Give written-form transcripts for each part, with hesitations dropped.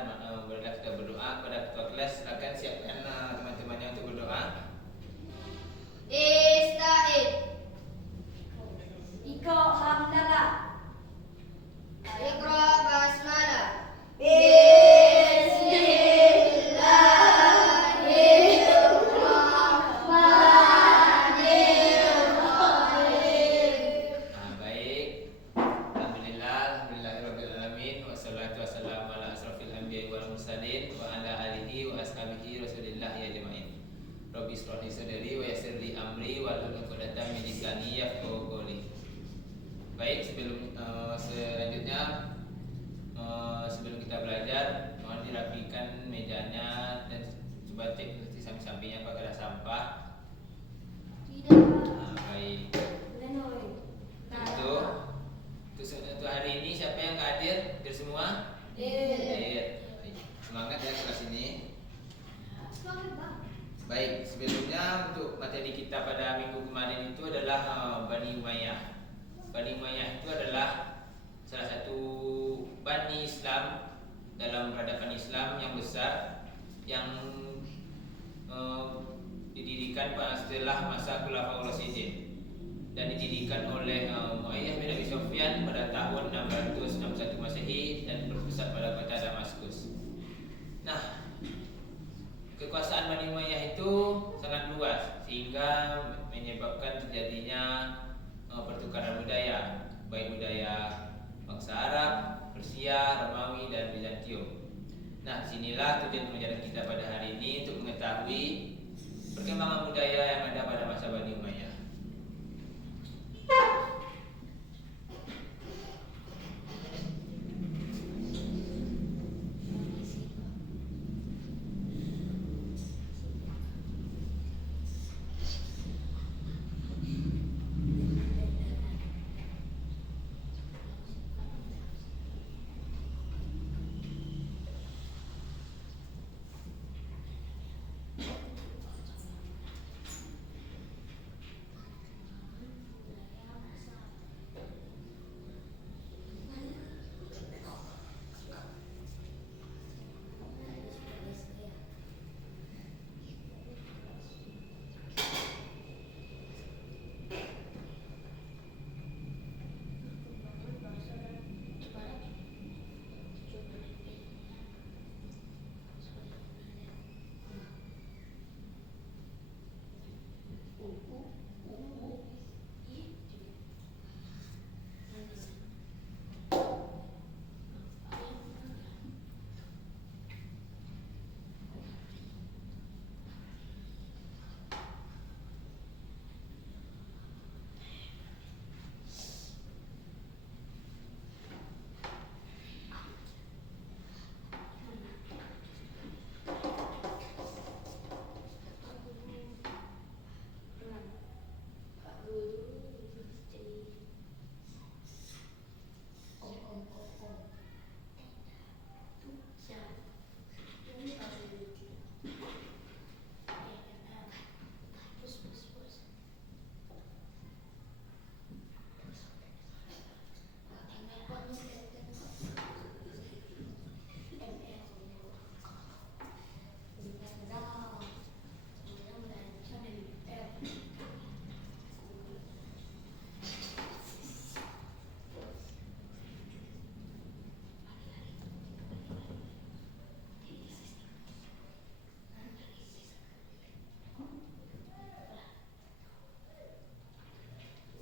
belajar, bolehlah kita berdoa kepada ketua kelas. Silakan siapkan teman-temannya untuk berdoa. Ista'id. Iko hamdala. Iqra basmalah. Baik. Alhamdulillahirabbil wassalatu wassalamu ala asrofil anbiya'i wal mursalin wa ala alihi wa ashabihi rasulillah ya jamain. Rabbi shrah li sadri wa yassir li amri wa hlul 'uqdatam min lisani yafqahu qawli. Baik, selanjutnya sebelum kita belajar, mohon dirapikan mejanya dan coba cek di samping-sampingnya apakah ada sampah. Baik. Untuk hari ini siapa yang hadir? Hadir semua? Hadir. Semangat ya kelas ini. Baik, sebelumnya untuk materi kita pada minggu kemarin itu adalah Bani Umayyah. Bani Umayyah itu adalah salah satu Bani Islam dalam peradaban Islam yang besar yang didirikan setelah masa Khulafaur Rasyidin dan didirikan oleh Muayyah bin Abi Sufyan pada tahun 661 Masehi dan berpusat pada kota Damaskus. Nah, kekuasaan Bani Umayyah itu sangat luas sehingga menyebabkan terjadinya pertukaran budaya, baik budaya bangsa Arab, Persia, Romawi dan Bizantium. Nah, sinilah tujuan pembelajaran kita pada hari ini untuk mengetahui perkembangan budaya yang ada pada masa Bani Umayyah.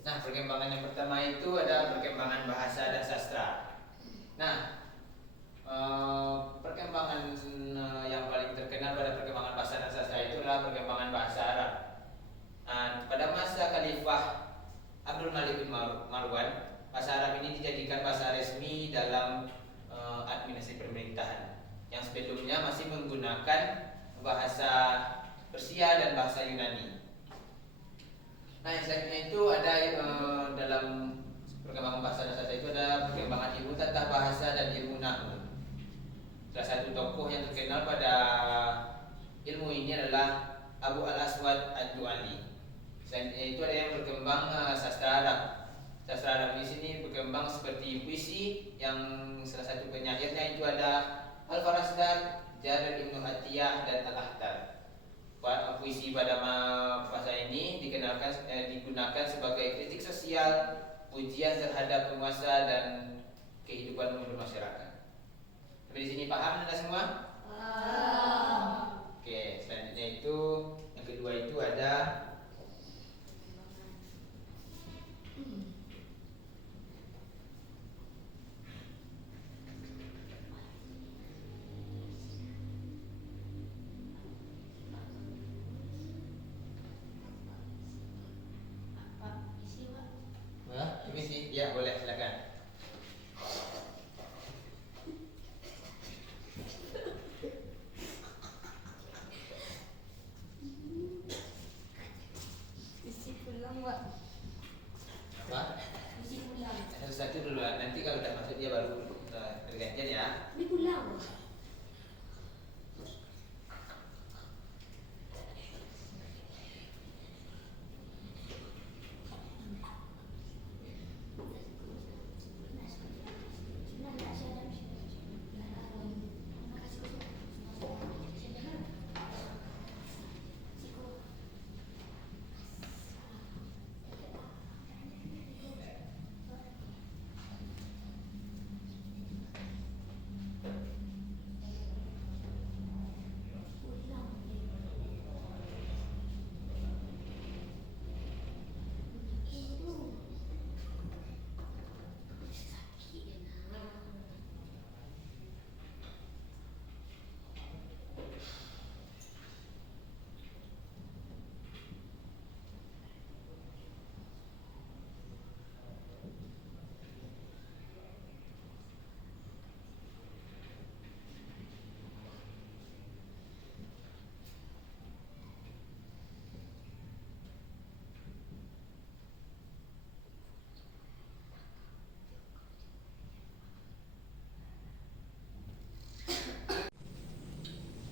Nah, perkembangan yang pertama itu ada perkembangan bahasa dan sastra. Nah, perkembangan yang paling terkenal pada perkembangan bahasa dan sastra itu adalah perkembangan bahasa Arab. Nah, pada masa Khalifah Abdul Malik bin Marwan, bahasa Arab ini dijadikan bahasa resmi dalam administrasi pemerintahan, yang sebelumnya masih menggunakan bahasa Persia dan bahasa Yunani. Nah, yang selanjutnya itu ada dalam perkembangan bahasa dan sastra itu ada perkembangan ilmu tata bahasa dan ilmu nahwu. Salah satu tokoh yang terkenal pada ilmu ini adalah Abu Al-Aswad Ad-Du'ali. Selain itu ada yang berkembang sastra Arab. Sastra Arab di sini berkembang seperti puisi, yang salah satu penyairnya itu ada Al-Farasdan, Jarir Ibnu Atiyah, dan Al-Ahtar. Puisi pada masa ini digunakan sebagai kritik sosial, pujian terhadap penguasa dan kehidupan bermasyarakat. Sampai di sini paham Anda semua? Oke, selanjutnya itu yang kedua itu ada puisi. Ya, boleh, silakan. Isi pulang, Pak. Apa? Isi pulang. Satu-satu duluan. Nanti kalau udah masuk dia baru bergantian ya. Ini pulang.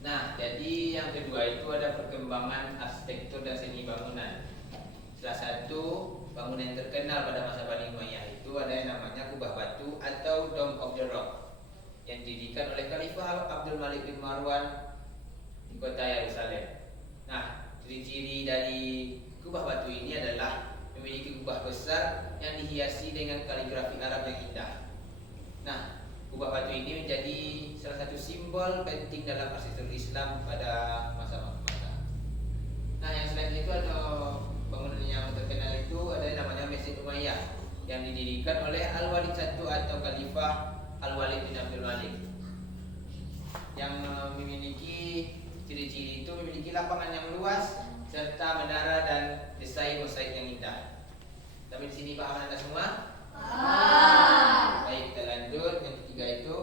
Nah, jadi yang kedua itu ada perkembangan arsitektur dan seni bangunan. Salah satu bangunan yang terkenal pada masa Bani Umayyah itu ada yang namanya Kubah Batu atau Dome of the Rock yang didirikan oleh Khalifah Abdul Malik bin Marwan di kota Yerusalem. Nah, ciri-ciri dari Kubah Batu ini adalah memiliki kubah besar yang dihiasi dengan kaligrafi Arab yang indah. Nah, kubah batu ini menjadi salah satu simbol penting dalam arsitektur Islam pada masa-masa. Nah, yang selain itu ada bangunan yang terkenal itu ada yang namanya Masjid Umayyah yang didirikan oleh Al-Walid I atau Khalifah Al-Walid bin Abdul Malik yang memiliki ciri-ciri itu memiliki lapangan yang luas serta menara dan desain mosaik yang indah. Sampai di sini paham Anda semua? Baik, kita lanjut. Yang ketiga itu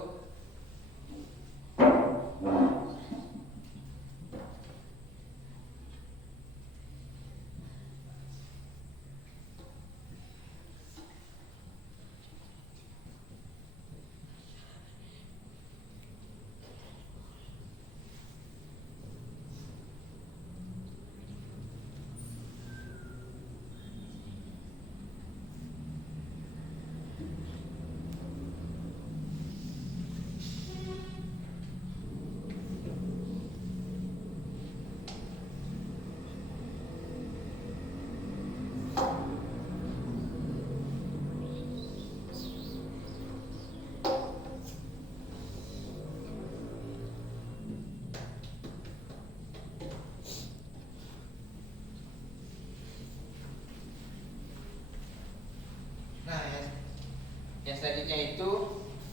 yang selanjutnya itu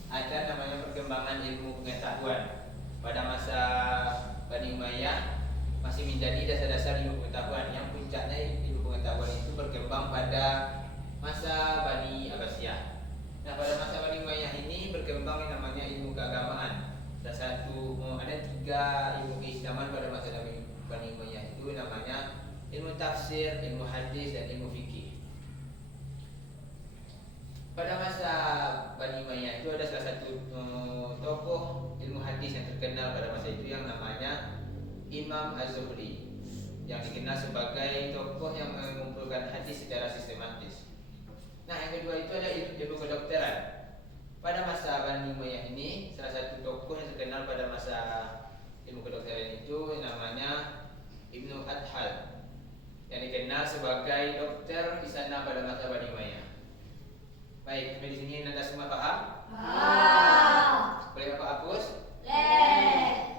ada namanya perkembangan ilmu pengetahuan. Pada masa Bani Umayyah masih menjadi dasar-dasar ilmu pengetahuan yang puncaknya ilmu pengetahuan itu berkembang pada masa Bani Abbasiyah. Nah, pada masa Bani Umayyah ini berkembang yang namanya ilmu keagamaan. Ada 3 ilmu keislaman pada masa Bani Umayyah itu namanya ilmu tafsir, ilmu hadis, dan ilmu fikih. Pada masa Bani Umayyah itu ada salah satu tokoh ilmu hadis yang terkenal pada masa itu yang namanya Imam Az-Zuhri, yang dikenal sebagai tokoh yang mengumpulkan hadis secara sistematis. Nah, yang kedua itu ada ilmu kedokteran. pada masa Bani Umayyah ini salah satu tokoh yang terkenal pada masa ilmu kedokteran itu namanya Ibnu Adhal, yang dikenal sebagai dokter di sana pada masa Bani Umayyah. Baik, sampai di sini Anda semua paham? Paham. Boleh Bapak hapus? Boleh.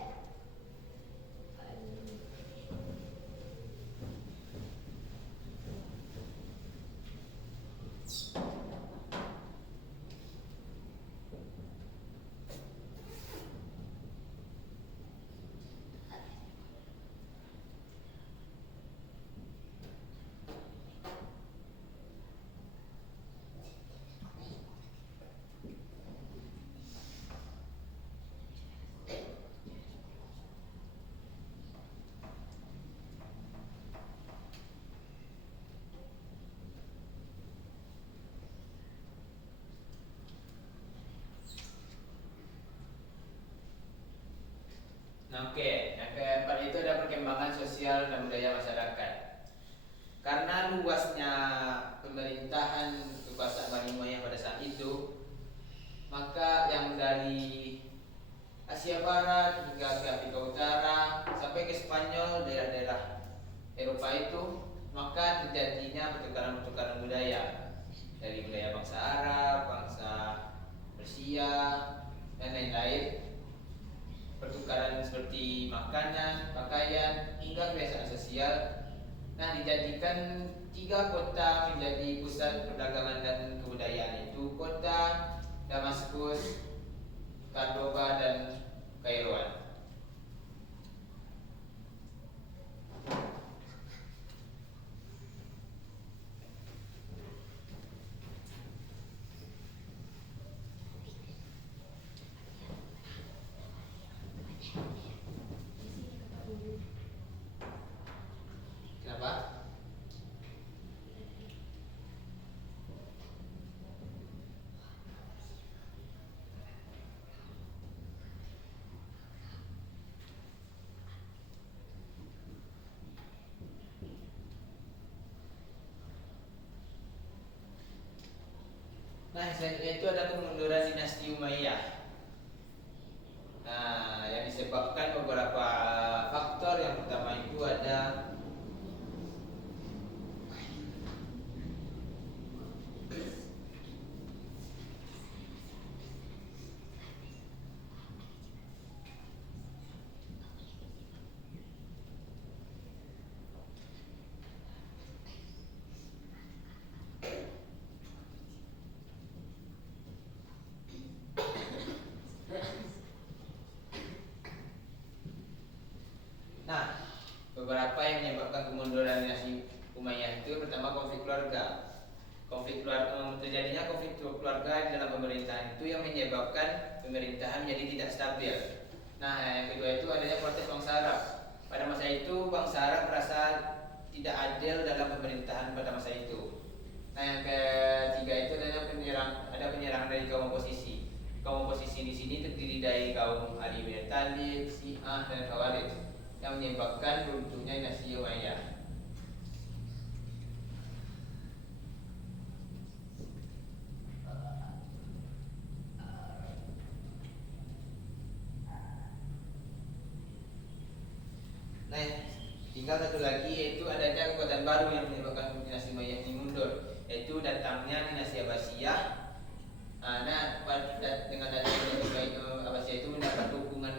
Nah, oke. Yang keempat itu ada perkembangan sosial dan budaya masyarakat. Karena luasnya pemerintahan kekuasaan Bani Umayyah pada saat itu, maka yang dari Asia Barat hingga ke Afrika Utara sampai ke Spanyol, daerah-daerah Eropa itu, maka terjadinya pertukaran-pertukaran budaya dari budaya bangsa Arab, bangsa Persia, dan lain-lain. Pertukaran seperti makanan, pakaian, hingga kebiasaan sosial. Nah, dijadikan 3 kota menjadi pusat perdagangan dan kebudayaan, itu kota Damaskus, Cordoba, dan Kairouan. Kenapa? Nah, selanjutnya itu ada kemunduran dinasti Umayyah. Nah, yang disebabkan beberapa faktor. Yang pertama itu ada beberapa yang menyebabkan kemunduran dinasti Umayyah itu. Pertama, konflik keluarga. Terjadinya konflik keluarga dalam pemerintahan itu yang menyebabkan pemerintahan menjadi tidak stabil. Nah, yang kedua itu adanya protes bangsa Arab. Pada masa itu bangsa Arab merasa tidak adil dalam pemerintahan pada masa itu. Nah, yang ketiga itu ada penyerangan dari kaum oposisi. Kaum oposisi di sini terdiri dari kaum Ali bin Thalib, Syiah, dan Khawarij, yang menyebabkan runtuhnya dinasti Umayyah. Nah, tinggal satu lagi yaitu adanya kekuatan baru yang menyebabkan dinasti Umayyah ini mundur, yaitu datangnya dinasti Abbasiyah. Dengan datangnya dinasti Abbasiyah itu mendapat dukungan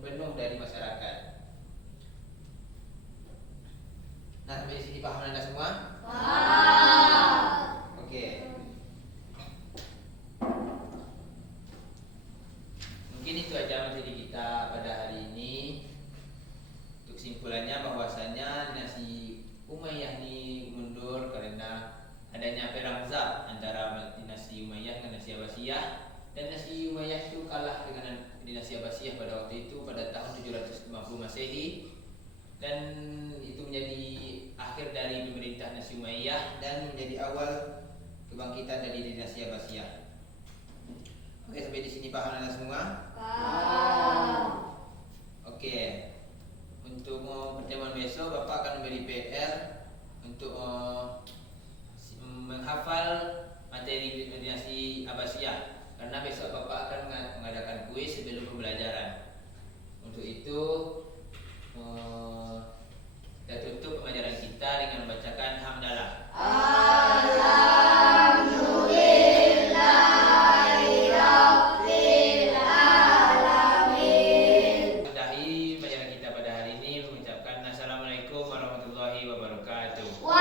penuh dari masyarakat. Nah, sampai di sini paham Anda semua? Paham. Oke. Mungkin itu aja materi kita pada hari ini. Untuk kesimpulannya bahwasanya dinasti Umayyah ini mundur karena adanya perang zat antara dinasti Umayyah dengan dinasti Abbasiyah, dan dinasti Umayyah itu kalah dengan dinasti Abbasiyah pada waktu itu pada tahun 750 Masehi, dan itu menjadi akhir dari pemerintahan dinasti Umayyah dan menjadi awal kebangkitan dari dinasti Abbasiyah. Oke, sampai di sini paham Anda semua? Paham. Oke. Untuk pertemuan besok Bapak akan memberi PR untuk menghafal materi dinasti Abbasiyah, karena besok wabarakatuh.